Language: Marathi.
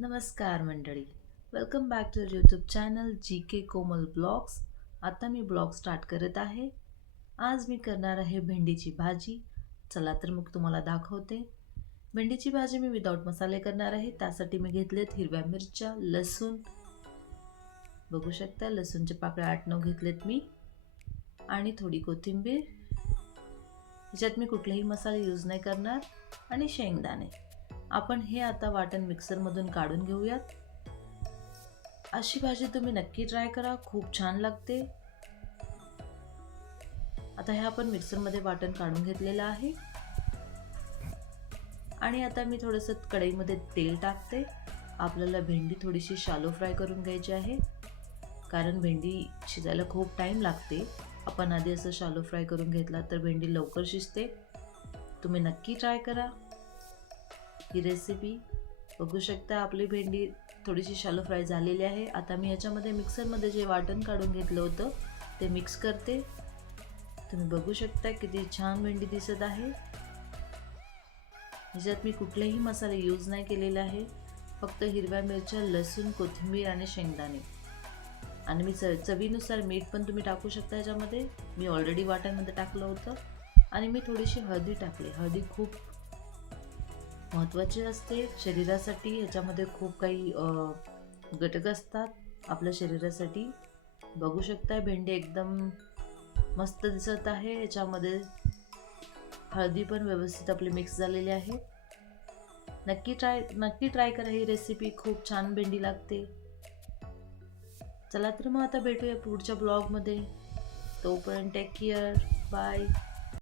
नमस्कार मंडळी, welcome back to YouTube channel G K Komal blogs. आता मी ब्लॉग स्टार्ट करत आहे. आज मी करणार आहे भेंडीची भाजी. चला तर मग तुम्हाला दाखवते. भेंडीची भाजी मी विदाऊट मसाले करणार आहे. त्यासाठी मी घेतलेत हिरव्या मिरच्या, लसूण, बघू शकता लसूणचे पाकळ्या 8-9 घेतलेत मी, आणि थोडी कोथिंबीर. ह्याच्यात मी कुठलेही मसाले यूज नाही करणार, आणि शेंगदाणे. आपण हे आता वाटण मिक्सरमधून काढून घेऊयात. अशी भाजी तुम्ही नक्की ट्राय करा, खूप छान लागते. आता हे आपण मिक्सरमध्ये वाटण काढून घेतलेलं आहे, आणि आता मी थोडंसं कढईमध्ये तेल टाकते. आपल्याला भेंडी थोडीशी शालो फ्राय करून घ्यायची आहे, कारण भेंडी शिजायला खूप टाईम लागते. आपण आधी असं शालो फ्राय करून घेतला तर भेंडी लवकर शिजते. तुम्ही नक्की ट्राय करा ही रेसिपी. बघू शकता आपली भेंडी थोडीशी शालो फ्राय झालेली आहे. आता मी याच्यामध्ये मिक्सरमध्ये जे वाटण काढून घेतलं होतं ते मिक्स करते. तुम्ही बघू शकता किती छान भेंडी दिसत आहे. ह्याच्यात मी कुठलेही मसाले यूज नाही केलेले आहे, फक्त हिरव्या मिरच्या, लसूण, कोथिंबीर आणि शेंगदाणे. आणि मी चवीनुसार मीठ पण तुम्ही टाकू शकता ह्याच्यामध्ये. मी ऑलरेडी वाटणमध्ये टाकलं होतं. आणि मी थोडीशी हळदी टाकली. हळदी खूप महत्त्वाची असते शरीरासाठी. ह्याच्यामध्ये खूप काही घटक असतात आपल्या शरीरासाठी. बघू शकता भेंडी एकदम मस्त दिसत आहे. ह्याच्यामध्ये हळदी पण व्यवस्थित आपली मिक्स झालेली आहे. नक्की ट्राय करा ही रेसिपी, खूप छान भेंडी लागते. चला तर मग आता भेटूया पुढच्या ब्लॉगमध्ये. तोपर्यंत टेक केअर, बाय.